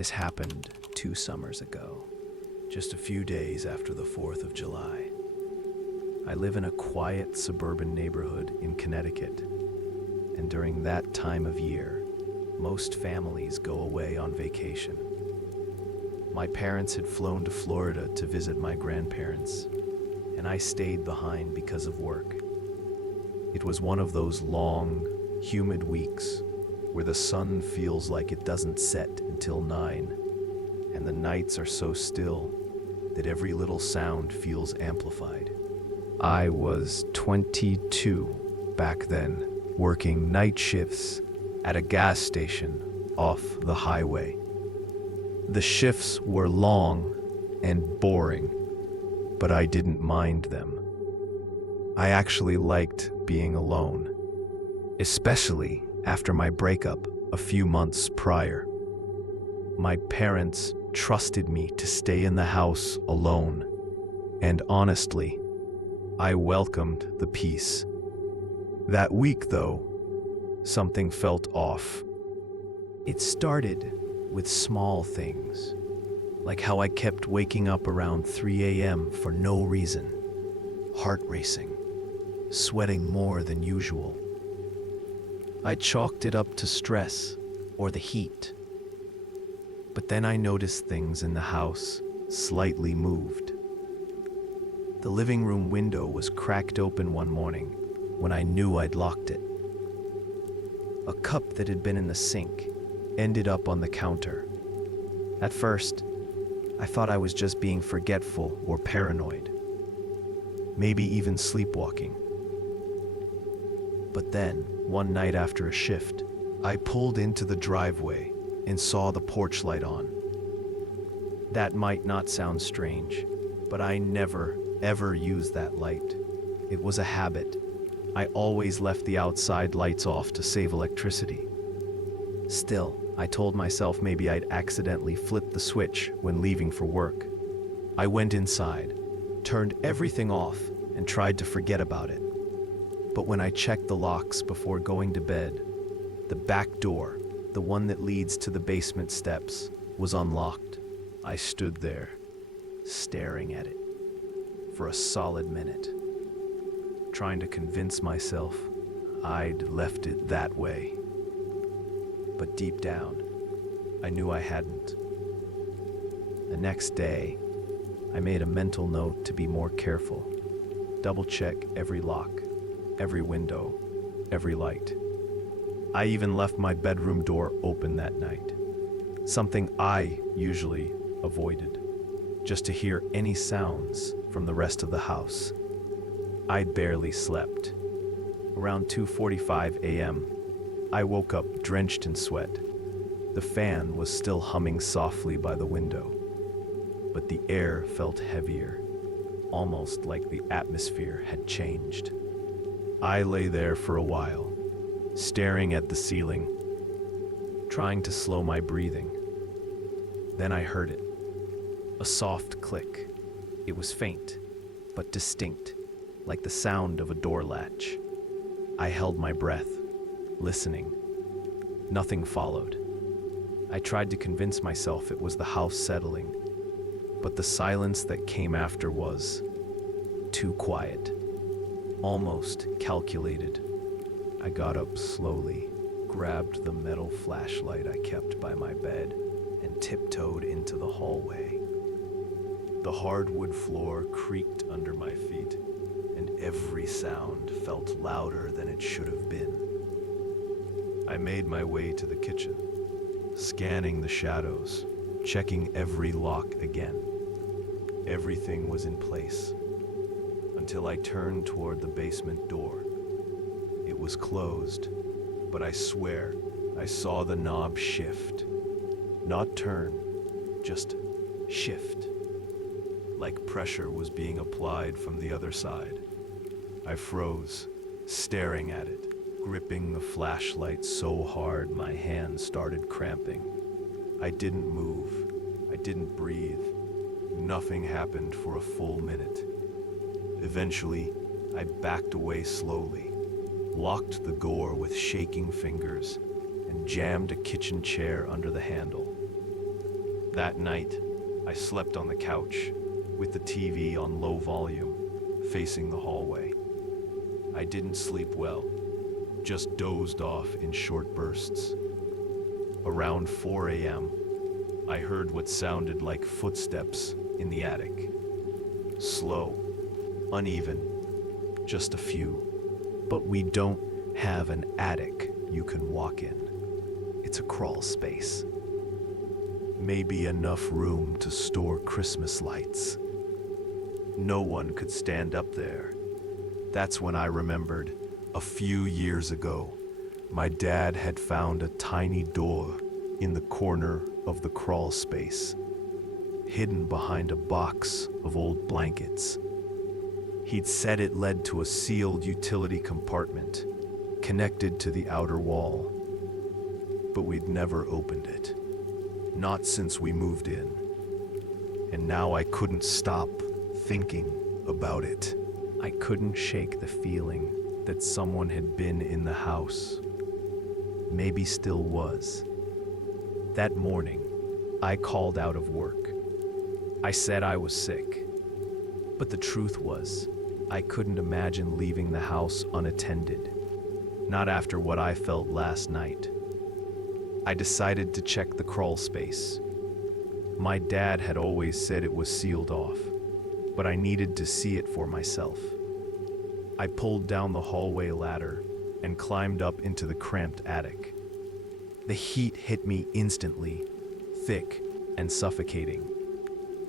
This happened 2 summers ago, just a few days after the 4th of July. I live in a quiet suburban neighborhood in Connecticut, and during that time of year, most families go away on vacation. My parents had flown to Florida to visit my grandparents, and I stayed behind because of work. It was one of those long, humid weeks where the sun feels like it doesn't set until 9, and the nights are so still that every little sound feels amplified. I was 22 back then, working night shifts at a gas station off the highway. The shifts were long and boring, but I didn't mind them. I actually liked being alone, especially after my breakup a few months prior. My parents trusted me to stay in the house alone, and honestly, I welcomed the peace. That week, though, something felt off. It started with small things, like how I kept waking up around 3 a.m. for no reason, heart racing, sweating more than usual. I chalked it up to stress or the heat. But then I noticed things in the house slightly moved. The living room window was cracked open one morning when I knew I'd locked it. A cup that had been in the sink ended up on the counter. At first, I thought I was just being forgetful or paranoid, maybe even sleepwalking. But then, one night after a shift, I pulled into the driveway and saw the porch light on. That might not sound strange, but I never, ever used that light. It was a habit. I always left the outside lights off to save electricity. Still, I told myself maybe I'd accidentally flipped the switch when leaving for work. I went inside, turned everything off, and tried to forget about it. But when I checked the locks before going to bed, the back door, the one that leads to the basement steps, was unlocked. I stood there, staring at it, for a solid minute, trying to convince myself I'd left it that way. But deep down, I knew I hadn't. The next day, I made a mental note to be more careful, double-check every lock, every window, every light. I even left my bedroom door open that night, something I usually avoided, just to hear any sounds from the rest of the house. I'd barely slept. Around 2:45 a.m., I woke up drenched in sweat. The fan was still humming softly by the window, but the air felt heavier, almost like the atmosphere had changed. I lay there for a while, staring at the ceiling, trying to slow my breathing. Then I heard it, a soft click. It was faint, but distinct, like the sound of a door latch. I held my breath, listening. Nothing followed. I tried to convince myself it was the house settling, but the silence that came after was too quiet, almost calculated. I got up slowly, grabbed the metal flashlight I kept by my bed, and tiptoed into the hallway. The hardwood floor creaked under my feet, and every sound felt louder than it should have been. I made my way to the kitchen, scanning the shadows, checking every lock again. Everything was in place, until I turned toward the basement door. It was closed, but I swear I saw the knob shift. Not turn, just shift. Like pressure was being applied from the other side. I froze, staring at it, gripping the flashlight so hard my hands started cramping. I didn't move. I didn't breathe. Nothing happened for a full minute. Eventually, I backed away slowly, locked the door with shaking fingers, and jammed a kitchen chair under the handle. That night, I slept on the couch with the TV on low volume, facing the hallway. I didn't sleep well, just dozed off in short bursts. Around 4 a.m., I heard what sounded like footsteps in the attic. Slow, uneven, just a few. But we don't have an attic you can walk in. It's a crawl space. Maybe enough room to store Christmas lights. No one could stand up there. That's when I remembered, a few years ago, my dad had found a tiny door in the corner of the crawl space, hidden behind a box of old blankets. He'd said it led to a sealed utility compartment connected to the outer wall, but we'd never opened it. Not since we moved in. And now I couldn't stop thinking about it. I couldn't shake the feeling that someone had been in the house. Maybe still was. That morning, I called out of work. I said I was sick. But the truth was, I couldn't imagine leaving the house unattended. Not after what I felt last night. I decided to check the crawl space. My dad had always said it was sealed off, but I needed to see it for myself. I pulled down the hallway ladder and climbed up into the cramped attic. The heat hit me instantly, thick and suffocating.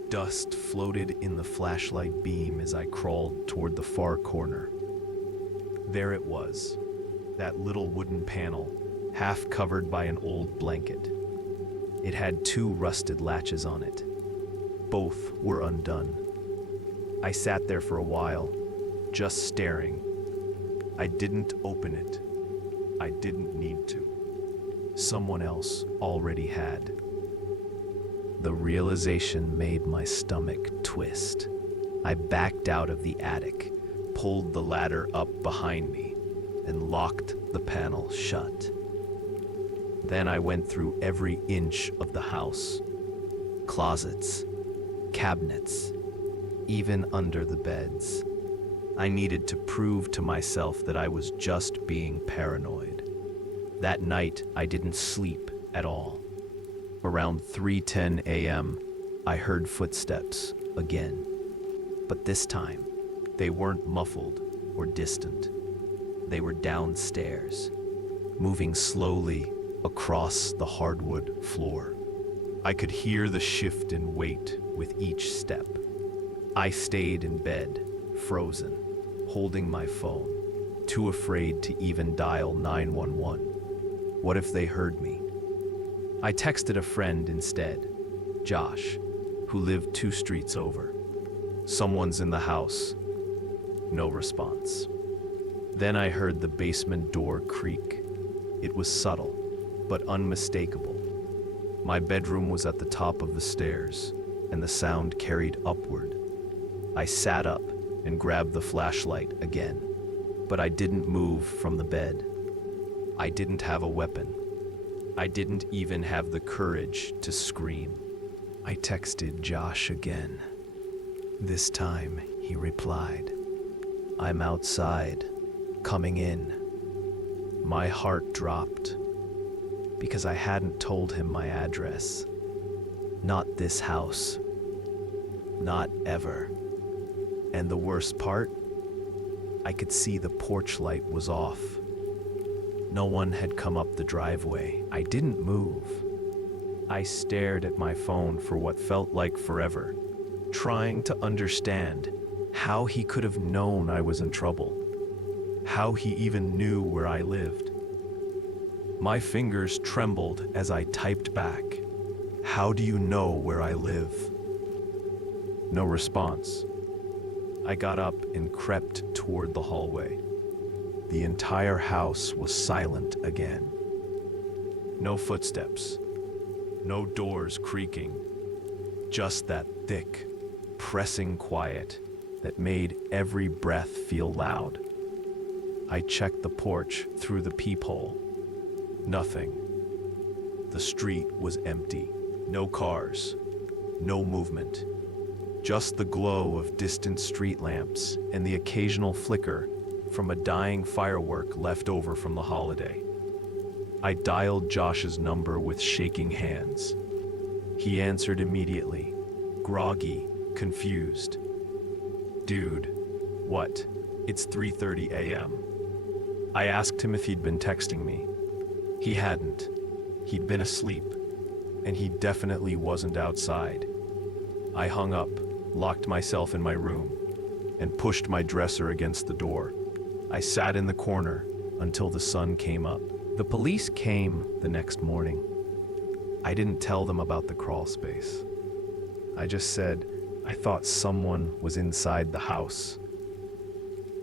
Dust floated in the flashlight beam as I crawled toward the far corner. There it was, that little wooden panel, half covered by an old blanket. It had 2 rusted latches on it. Both were undone. I sat there for a while, just staring. I didn't open it. I didn't need to. Someone else already had. The realization made my stomach twist. I backed out of the attic, pulled the ladder up behind me, and locked the panel shut. Then I went through every inch of the house. Closets, cabinets, even under the beds. I needed to prove to myself that I was just being paranoid. That night, I didn't sleep at all. Around 3:10 a.m., I heard footsteps again. But this time, they weren't muffled or distant. They were downstairs, moving slowly across the hardwood floor. I could hear the shift in weight with each step. I stayed in bed, frozen, holding my phone, too afraid to even dial 911. What if they heard me? I texted a friend instead, Josh, who lived 2 streets over. Someone's in the house. No response. Then I heard the basement door creak. It was subtle, but unmistakable. My bedroom was at the top of the stairs, and the sound carried upward. I sat up and grabbed the flashlight again, but I didn't move from the bed. I didn't have a weapon. I didn't even have the courage to scream. I texted Josh again. This time, he replied, "I'm outside, coming in." My heart dropped, because I hadn't told him my address. Not this house. Not ever. And the worst part? I could see the porch light was off. No one had come up the driveway. I didn't move. I stared at my phone for what felt like forever, trying to understand how he could have known I was in trouble, how he even knew where I lived. My fingers trembled as I typed back, "How do you know where I live?" No response. I got up and crept toward the hallway. The entire house was silent again. No footsteps, no doors creaking, just that thick, pressing quiet that made every breath feel loud. I checked the porch through the peephole. Nothing. The street was empty. No cars, no movement. Just the glow of distant street lamps and the occasional flicker from a dying firework left over from the holiday. I dialed Josh's number with shaking hands. He answered immediately, groggy, confused. Dude, what? It's 3:30 a.m. I asked him if he'd been texting me. He hadn't. He'd been asleep, and he definitely wasn't outside. I hung up, locked myself in my room, and pushed my dresser against the door. I sat in the corner until the sun came up. The police came the next morning. I didn't tell them about the crawl space. I just said I thought someone was inside the house.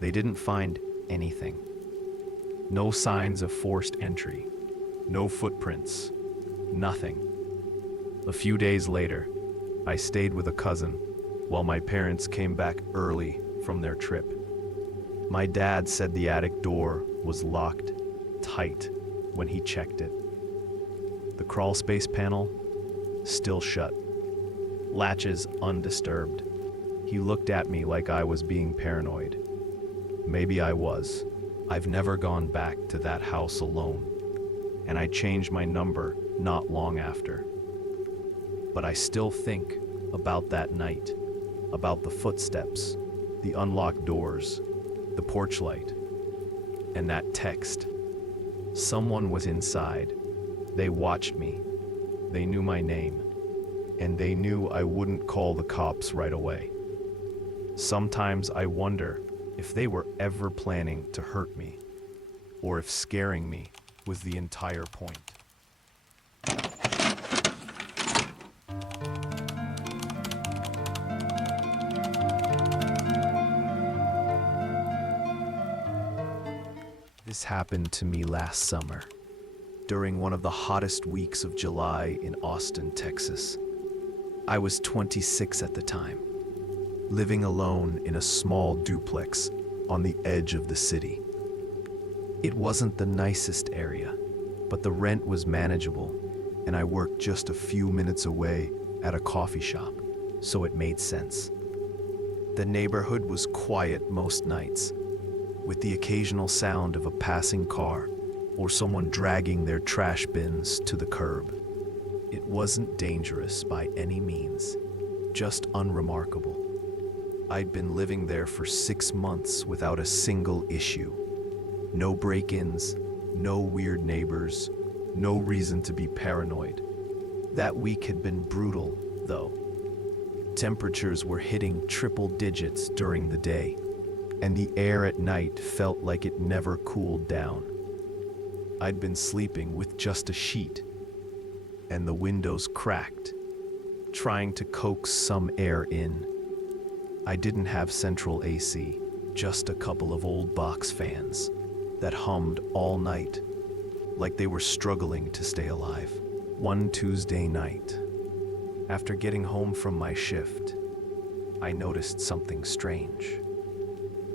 They didn't find anything. No signs of forced entry. No footprints. Nothing. A few days later, I stayed with a cousin while my parents came back early from their trip. My dad said the attic door was locked tight when he checked it. The crawl space panel, still shut. Latches undisturbed. He looked at me like I was being paranoid. Maybe I was. I've never gone back to that house alone, and I changed my number not long after. But I still think about that night, about the footsteps, the unlocked doors, the porch light, and that text. Someone was inside. They watched me. They knew my name, and they knew I wouldn't call the cops right away. Sometimes I wonder if they were ever planning to hurt me, or if scaring me was the entire point. This happened to me last summer, during one of the hottest weeks of July in Austin, Texas. I was 26 at the time, living alone in a small duplex on the edge of the city. It wasn't the nicest area, but the rent was manageable, and I worked just a few minutes away at a coffee shop, so it made sense. The neighborhood was quiet most nights, with the occasional sound of a passing car or someone dragging their trash bins to the curb. It wasn't dangerous by any means, just unremarkable. I'd been living there for 6 months without a single issue. No break-ins, no weird neighbors, no reason to be paranoid. That week had been brutal, though. Temperatures were hitting triple digits during the day, and the air at night felt like it never cooled down. I'd been sleeping with just a sheet, and the windows cracked, trying to coax some air in. I didn't have central AC, just a couple of old box fans that hummed all night, like they were struggling to stay alive. One Tuesday night, after getting home from my shift, I noticed something strange.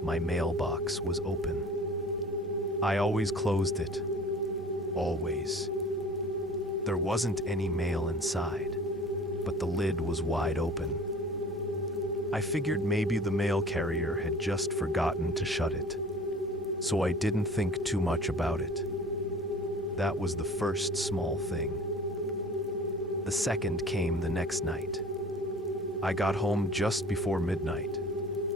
My mailbox was open. I always closed it. Always. There wasn't any mail inside, but the lid was wide open. I figured maybe the mail carrier had just forgotten to shut it, so I didn't think too much about it. That was the first small thing. The second came the next night. I got home just before midnight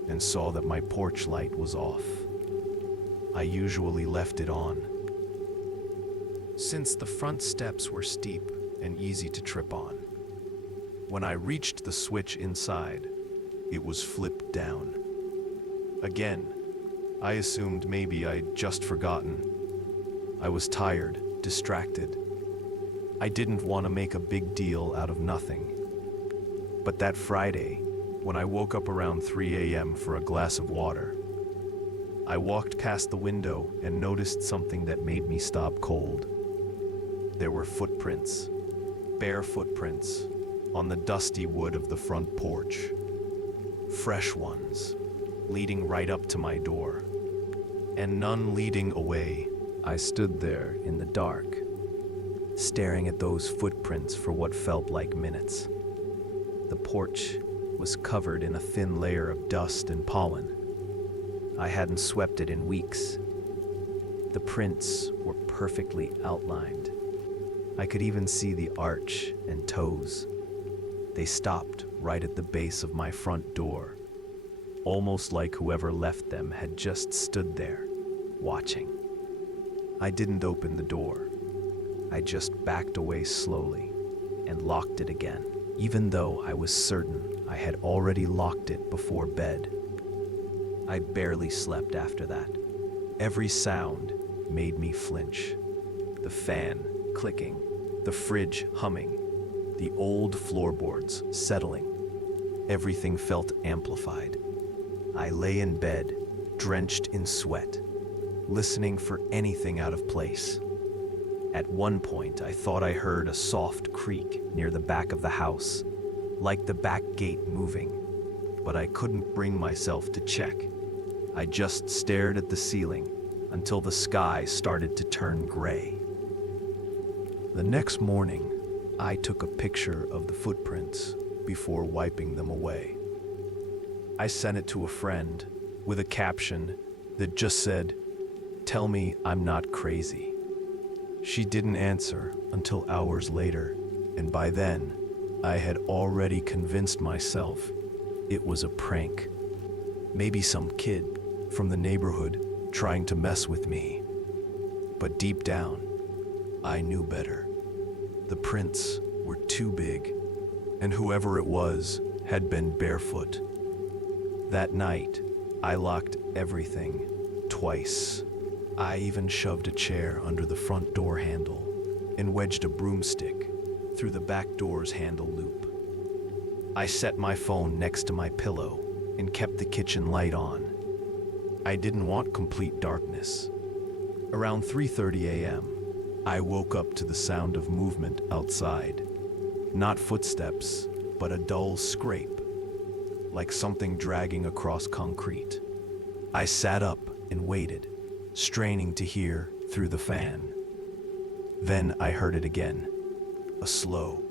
and saw that my porch light was off. I usually left it on, since the front steps were steep and easy to trip on. When I reached the switch inside, it was flipped down. Again, I assumed maybe I'd just forgotten. I was tired, distracted. I didn't want to make a big deal out of nothing. But that Friday, when I woke up around 3 a.m. for a glass of water, I walked past the window and noticed something that made me stop cold. There were footprints, bare footprints, on the dusty wood of the front porch. Fresh ones, leading right up to my door, and none leading away. I stood there in the dark, staring at those footprints for what felt like minutes. The porch was covered in a thin layer of dust and pollen. I hadn't swept it in weeks. The prints were perfectly outlined. I could even see the arch and toes. They stopped right at the base of my front door, almost like whoever left them had just stood there, watching. I didn't open the door. I just backed away slowly and locked it again, even though I was certain I had already locked it before bed. I barely slept after that. Every sound made me flinch. The fan clicking, the fridge humming, the old floorboards settling. Everything felt amplified. I lay in bed, drenched in sweat, listening for anything out of place. At one point, I thought I heard a soft creak near the back of the house, like the back gate moving, but I couldn't bring myself to check. I just stared at the ceiling until the sky started to turn gray. The next morning, I took a picture of the footprints before wiping them away. I sent it to a friend with a caption that just said, "Tell me I'm not crazy." She didn't answer until hours later, and by then, I had already convinced myself it was a prank. Maybe some kid from the neighborhood trying to mess with me. But deep down, I knew better. The prints were too big, and whoever it was had been barefoot. That night, I locked everything twice. I even shoved a chair under the front door handle and wedged a broomstick through the back door's handle loop. I set my phone next to my pillow and kept the kitchen light on. I didn't want complete darkness. Around 3:30 a.m., I woke up to the sound of movement outside. Not footsteps, but a dull scrape, like something dragging across concrete. I sat up and waited, straining to hear through the fan. Then I heard it again, a slow,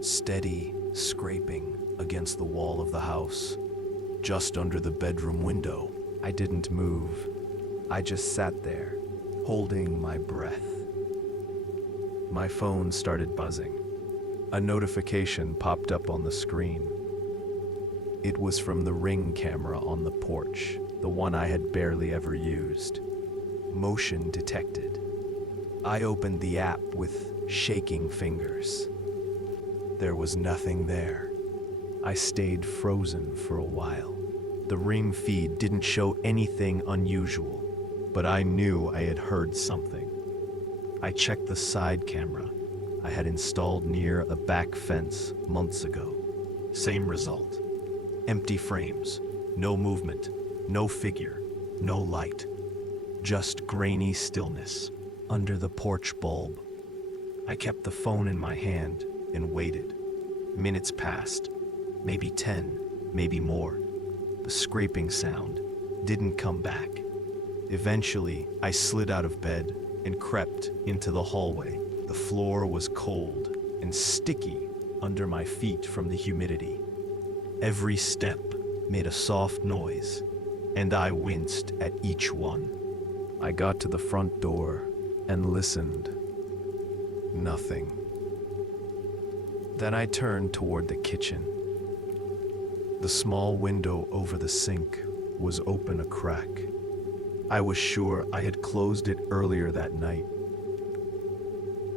steady scraping against the wall of the house, just under the bedroom window. I didn't move. I just sat there, holding my breath. My phone started buzzing. A notification popped up on the screen. It was from the Ring camera on the porch, the one I had barely ever used. Motion detected. I opened the app with shaking fingers. There was nothing there. I stayed frozen for a while. The Ring feed didn't show anything unusual, but I knew I had heard something. I checked the side camera I had installed near a back fence months ago. Same result. Empty frames, no movement, no figure, no light. Just grainy stillness under the porch bulb. I kept the phone in my hand and waited. Minutes passed, maybe 10, maybe more. The scraping sound didn't come back. Eventually, I slid out of bed and crept into the hallway. The floor was cold and sticky under my feet from the humidity. Every step made a soft noise, and I winced at each one. I got to the front door and listened. Nothing. Then I turned toward the kitchen. The small window over the sink was open a crack. I was sure I had closed it earlier that night.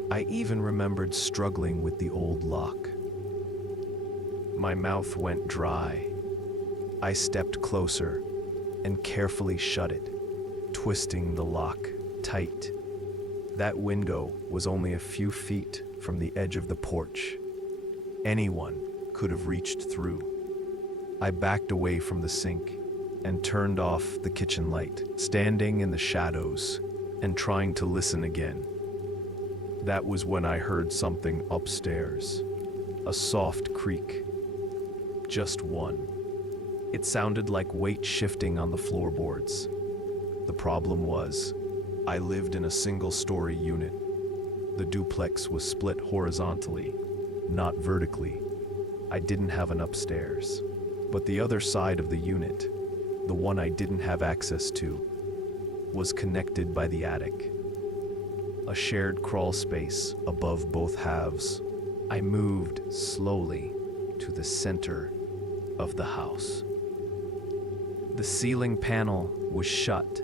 I even remembered struggling with the old lock. My mouth went dry. I stepped closer and carefully shut it, twisting the lock tight. That window was only a few feet from the edge of the porch. Anyone could have reached through. I backed away from the sink and turned off the kitchen light, standing in the shadows and trying to listen again. That was when I heard something upstairs, a soft creak. Just one. It sounded like weight shifting on the floorboards. The problem was, I lived in a single-story unit. The duplex was split horizontally, not vertically. I didn't have an upstairs, but the other side of the unit, the one I didn't have access to, was connected by the attic. A shared crawl space above both halves. I moved slowly to the center of the house. The ceiling panel was shut,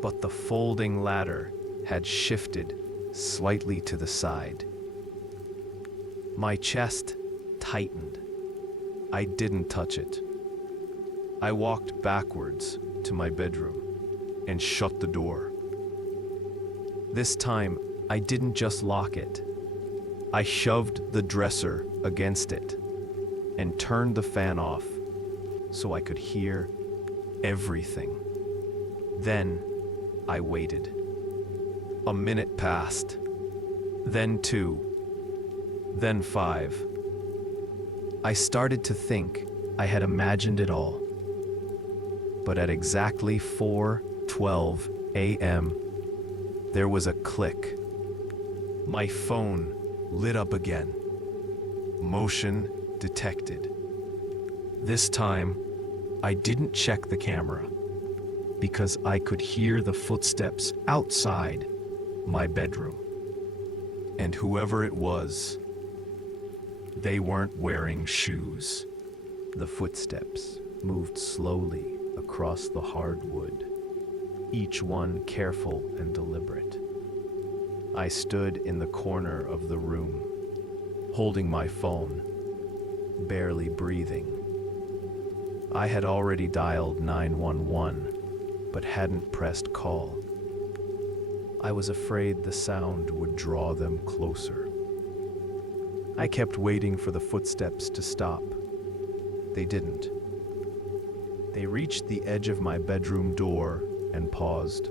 but the folding ladder had shifted slightly to the side. My chest tightened. I didn't touch it. I walked backwards to my bedroom and shut the door. This time, I didn't just lock it. I shoved the dresser against it and turned the fan off so I could hear everything. Then I waited. A minute passed, then 2, then 5. I started to think I had imagined it all. But at exactly 4:12 a.m., there was a click. My phone lit up again. Motion detected. This time, I didn't check the camera because I could hear the footsteps outside my bedroom. And whoever it was, they weren't wearing shoes. The footsteps moved slowly across the hardwood, each one careful and deliberate. I stood in the corner of the room, holding my phone, barely breathing. I had already dialed 911, but hadn't pressed call. I was afraid the sound would draw them closer. I kept waiting for the footsteps to stop. They didn't. They reached the edge of my bedroom door and paused.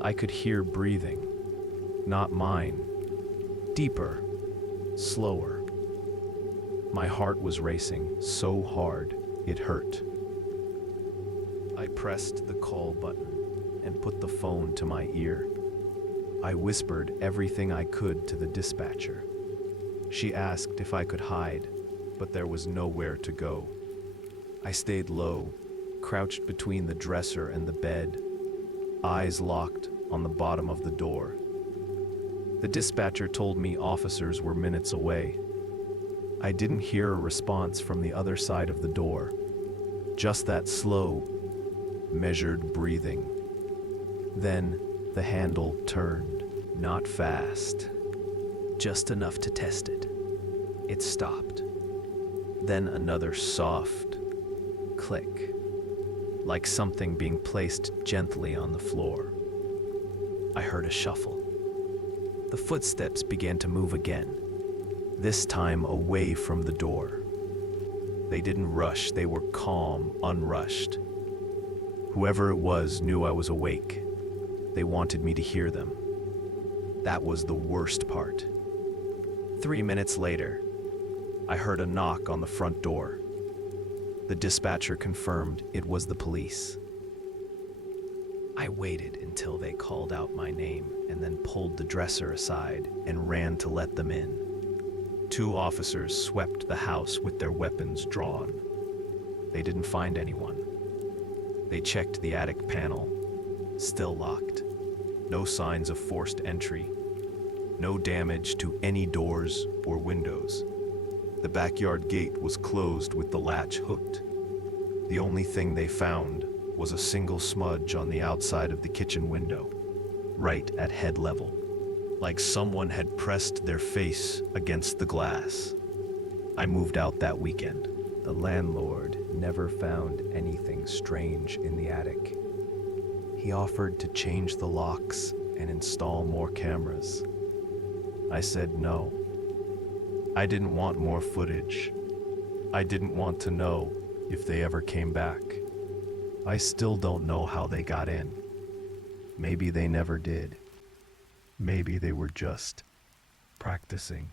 I could hear breathing, not mine, deeper, slower. My heart was racing so hard it hurt. I pressed the call button and put the phone to my ear. I whispered everything I could to the dispatcher. She asked if I could hide, but there was nowhere to go. I stayed low, crouched between the dresser and the bed, eyes locked on the bottom of the door. The dispatcher told me officers were minutes away. I didn't hear a response from the other side of the door, just that slow, measured breathing. Then the handle turned, not fast, just enough to test it. It stopped. Then another soft click, like something being placed gently on the floor. I heard a shuffle. The footsteps began to move again, this time away from the door. They didn't rush, they were calm, unrushed. Whoever it was knew I was awake. They wanted me to hear them. That was the worst part. 3 minutes later, I heard a knock on the front door. The dispatcher confirmed it was the police. I waited until they called out my name and then pulled the dresser aside and ran to let them in. 2 officers swept the house with their weapons drawn. They didn't find anyone. They checked the attic panel, still locked. No signs of forced entry. No damage to any doors or windows. The backyard gate was closed with the latch hooked. The only thing they found was a single smudge on the outside of the kitchen window, right at head level, like someone had pressed their face against the glass. I moved out that weekend. The landlord never found anything strange in the attic. He offered to change the locks and install more cameras. I said no. I didn't want more footage. I didn't want to know if they ever came back. I still don't know how they got in. Maybe they never did. Maybe they were just practicing.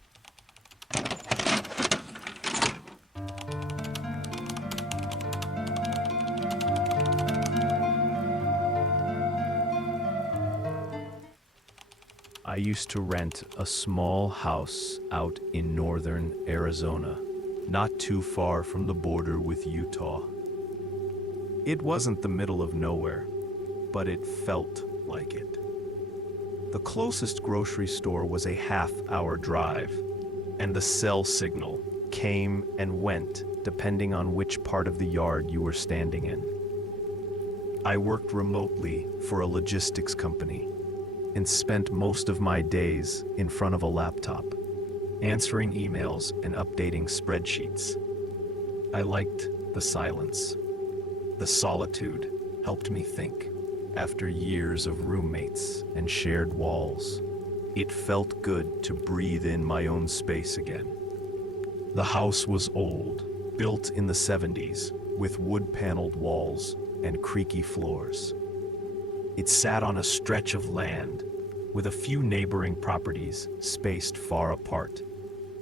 I used to rent a small house out in northern Arizona, not too far from the border with Utah. It wasn't the middle of nowhere, but it felt like it. The closest grocery store was a half-hour drive, and the cell signal came and went depending on which part of the yard you were standing in. I worked remotely for a logistics company and spent most of my days in front of a laptop, answering emails and updating spreadsheets. I liked the silence. The solitude helped me think. After years of roommates and shared walls, it felt good to breathe in my own space again. The house was old, built in the 70s, with wood-paneled walls and creaky floors. It sat on a stretch of land with a few neighboring properties spaced far apart,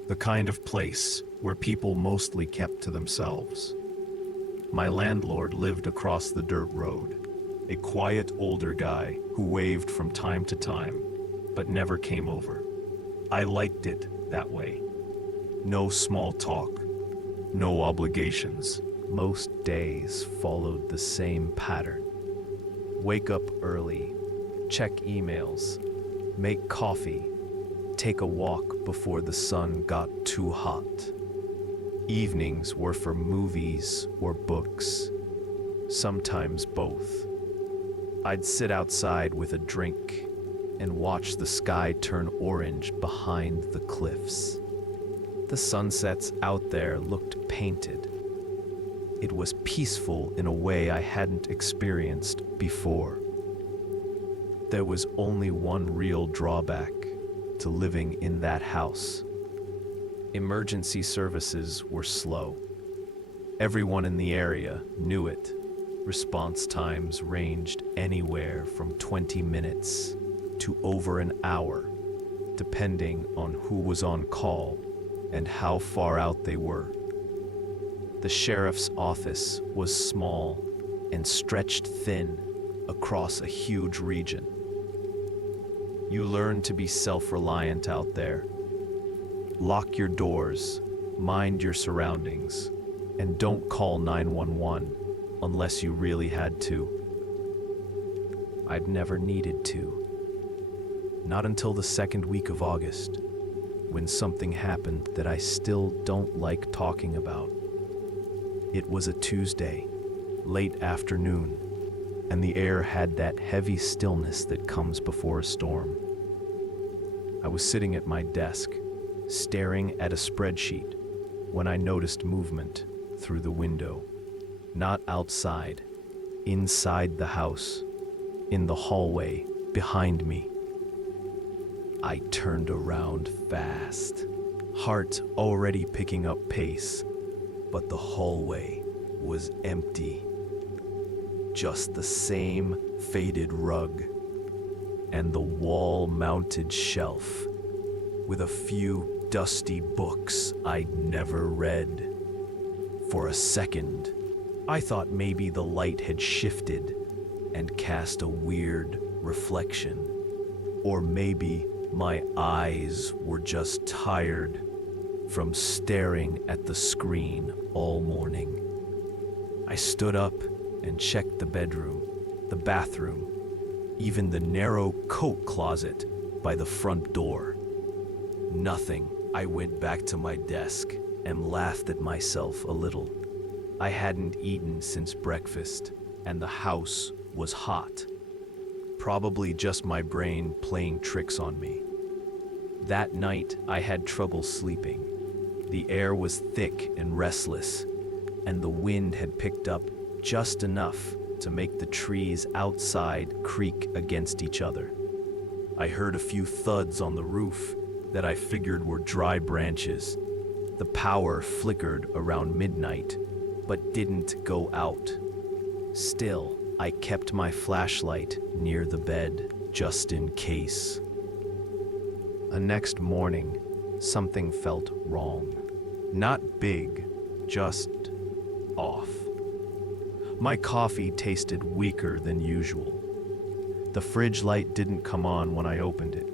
the kind of place where people mostly kept to themselves. My landlord lived across the dirt road, a quiet older guy who waved from time to time, but never came over. I liked it that way. No small talk, no obligations. Most days followed the same pattern. Wake up early, check emails, make coffee, take a walk before the sun got too hot. Evenings were for movies or books, sometimes both. I'd sit outside with a drink and watch the sky turn orange behind the cliffs. The sunsets out there looked painted. It was peaceful in a way I hadn't experienced before. There was only one real drawback to living in that house. Emergency services were slow. Everyone in the area knew it. Response times ranged anywhere from 20 minutes to over an hour, depending on who was on call and how far out they were. The sheriff's office was small and stretched thin across a huge region. You learn to be self-reliant out there. Lock your doors, mind your surroundings, and don't call 911 unless you really had to. I'd never needed to. Not until the second week of August, when something happened that I still don't like talking about. It was a Tuesday, late afternoon, and the air had that heavy stillness that comes before a storm. I was sitting at my desk, staring at a spreadsheet, when I noticed movement through the window. Not outside, inside the house, in the hallway behind me. I turned around fast, heart already picking up pace, but the hallway was empty. Just the same faded rug and the wall-mounted shelf with a few dusty books I'd never read. For a second, I thought maybe the light had shifted and cast a weird reflection, or maybe my eyes were just tired from staring at the screen all morning. I stood up and checked the bedroom, the bathroom, even the narrow coat closet by the front door. Nothing. I went back to my desk and laughed at myself a little. I hadn't eaten since breakfast, and the house was hot. Probably just my brain playing tricks on me. That night, I had trouble sleeping. The air was thick and restless, and the wind had picked up just enough to make the trees outside creak against each other. I heard a few thuds on the roof that I figured were dry branches. The power flickered around midnight, but didn't go out. Still, I kept my flashlight near the bed, just in case. The next morning, something felt wrong. Not big, just off. My coffee tasted weaker than usual. The fridge light didn't come on when I opened it.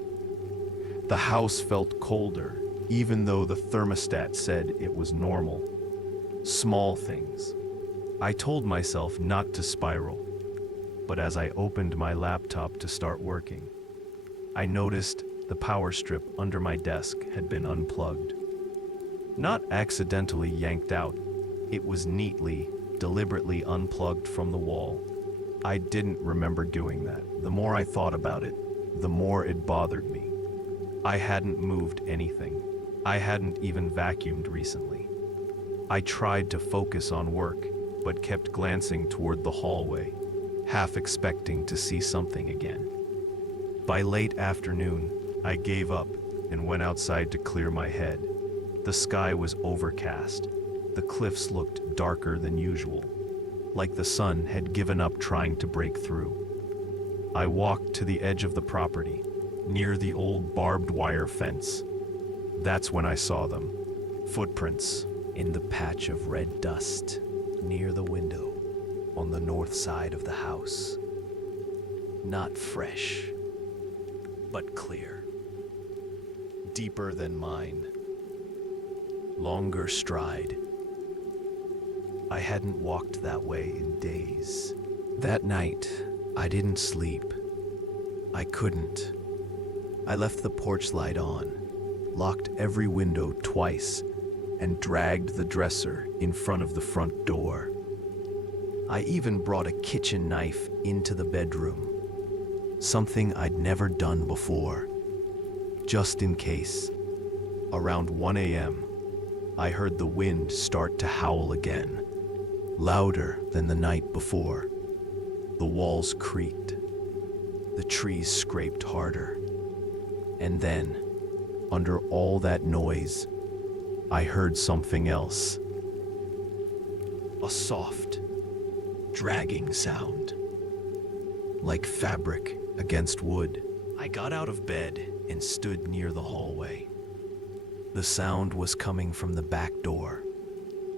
The house felt colder, even though the thermostat said it was normal. Small things. I told myself not to spiral, but as I opened my laptop to start working, I noticed the power strip under my desk had been unplugged. Not accidentally yanked out, it was neatly, deliberately unplugged from the wall. I didn't remember doing that. The more I thought about it, the more it bothered me. I hadn't moved anything. I hadn't even vacuumed recently. I tried to focus on work, but kept glancing toward the hallway, half expecting to see something again. By late afternoon, I gave up and went outside to clear my head. The sky was overcast. The cliffs looked darker than usual, like the sun had given up trying to break through. I walked to the edge of the property, near the old barbed wire fence. That's when I saw them. Footprints in the patch of red dust near the window on the north side of the house. Not fresh, but clear. Deeper than mine. Longer stride. I hadn't walked that way in days. That night, I didn't sleep. I couldn't. I left the porch light on, locked every window twice, and dragged the dresser in front of the front door. I even brought a kitchen knife into the bedroom, something I'd never done before, just in case. Around 1 a.m., I heard the wind start to howl again, louder than the night before. The walls creaked. The trees scraped harder. And then, under all that noise, I heard something else. A soft, dragging sound, like fabric against wood. I got out of bed and stood near the hallway. The sound was coming from the back door,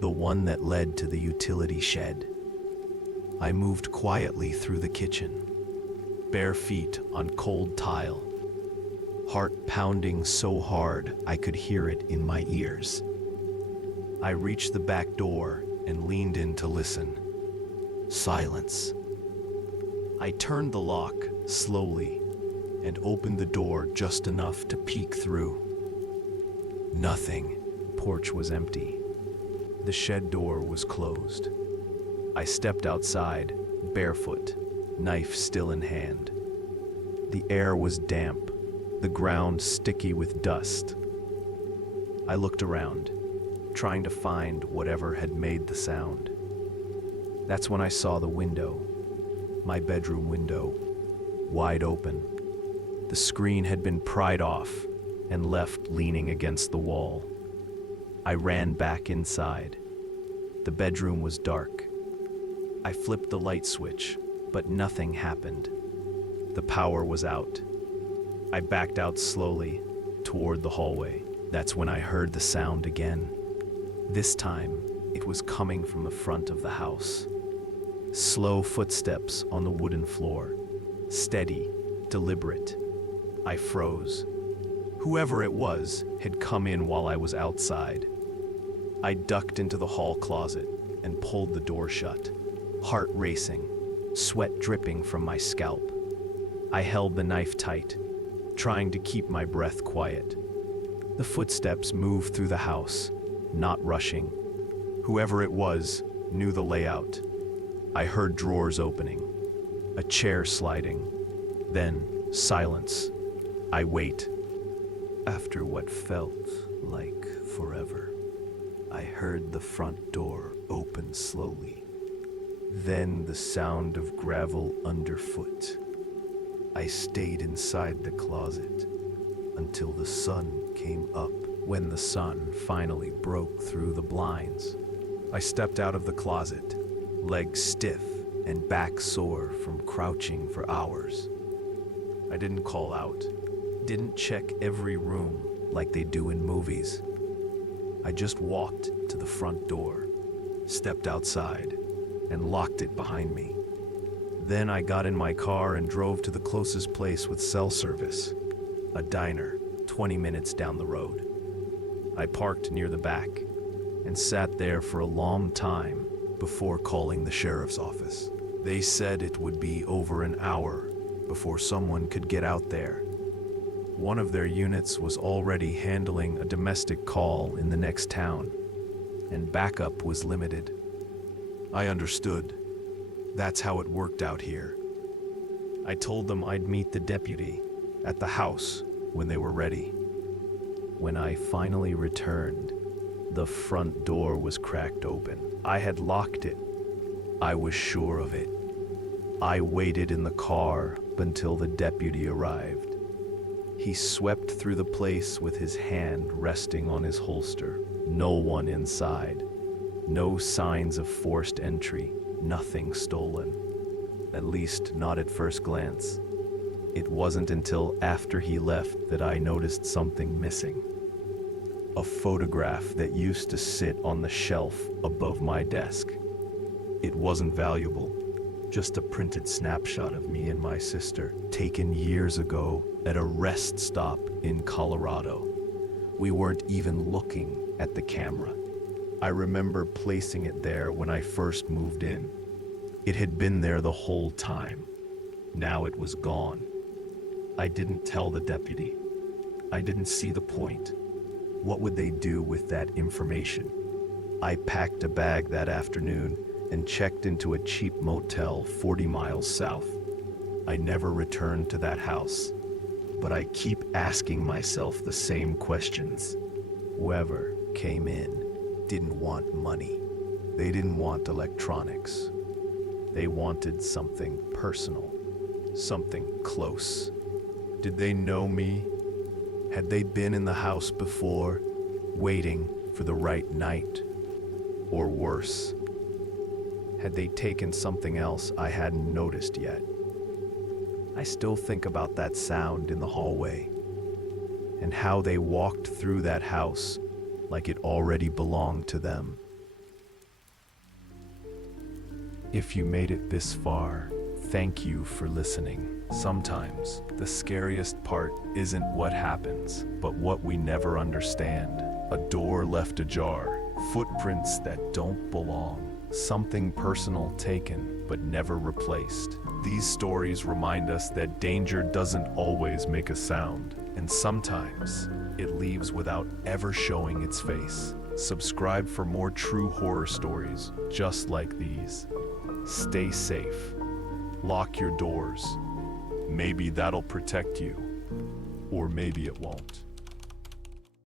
the one that led to the utility shed. I moved quietly through the kitchen, bare feet on cold tile, heart pounding so hard I could hear it in my ears. I reached the back door and leaned in to listen. Silence. I turned the lock slowly and opened the door just enough to peek through. Nothing. The porch was empty. The shed door was closed. I stepped outside, barefoot, knife still in hand. The air was damp, the ground sticky with dust. I looked around, trying to find whatever had made the sound. That's when I saw the window, my bedroom window, wide open. The screen had been pried off and left leaning against the wall. I ran back inside. The bedroom was dark. I flipped the light switch, but nothing happened. The power was out. I backed out slowly toward the hallway. That's when I heard the sound again. This time, it was coming from the front of the house. Slow footsteps on the wooden floor. Steady, deliberate. I froze. Whoever it was had come in while I was outside. I ducked into the hall closet and pulled the door shut, heart racing, sweat dripping from my scalp. I held the knife tight, trying to keep my breath quiet. The footsteps moved through the house, not rushing. Whoever it was knew the layout. I heard drawers opening, a chair sliding, then silence. I wait. After what felt like forever, I heard the front door open slowly. Then the sound of gravel underfoot. I stayed inside the closet until the sun came up. When the sun finally broke through the blinds, I stepped out of the closet, legs stiff and back sore from crouching for hours. I didn't call out, didn't check every room like they do in movies. I just walked to the front door, stepped outside, and locked it behind me. Then I got in my car and drove to the closest place with cell service, a diner. 20 minutes down the road. I parked near the back and sat there for a long time before calling the sheriff's office. They said it would be over an hour before someone could get out there. One of their units was already handling a domestic call in the next town, and backup was limited. I understood. That's how it worked out here. I told them I'd meet the deputy at the house when they were ready. When I finally returned, the front door was cracked open. I had locked it. I was sure of it. I waited in the car until the deputy arrived. He swept through the place with his hand resting on his holster. No one inside. No signs of forced entry. Nothing stolen. At least not at first glance. It wasn't until after he left that I noticed something missing. A photograph that used to sit on the shelf above my desk. It wasn't valuable, just a printed snapshot of me and my sister, taken years ago at a rest stop in Colorado. We weren't even looking at the camera. I remember placing it there when I first moved in. It had been there the whole time. Now it was gone. I didn't tell the deputy. I didn't see the point. What would they do with that information? I packed a bag that afternoon and checked into a cheap motel 40 miles south. I never returned to that house, but I keep asking myself the same questions. Whoever came in didn't want money. They didn't want electronics. They wanted something personal, something close. Did they know me? Had they been in the house before, waiting for the right night? Or worse, had they taken something else I hadn't noticed yet? I still think about that sound in the hallway, and how they walked through that house like it already belonged to them. If you made it this far, thank you for listening. Sometimes the scariest part isn't what happens, but what we never understand. A door left ajar, footprints that don't belong, something personal taken but never replaced. These stories remind us that danger doesn't always make a sound, and sometimes it leaves without ever showing its face. Subscribe for more true horror stories just like these. Stay safe. Lock your doors. Maybe that'll protect you, or maybe it won't.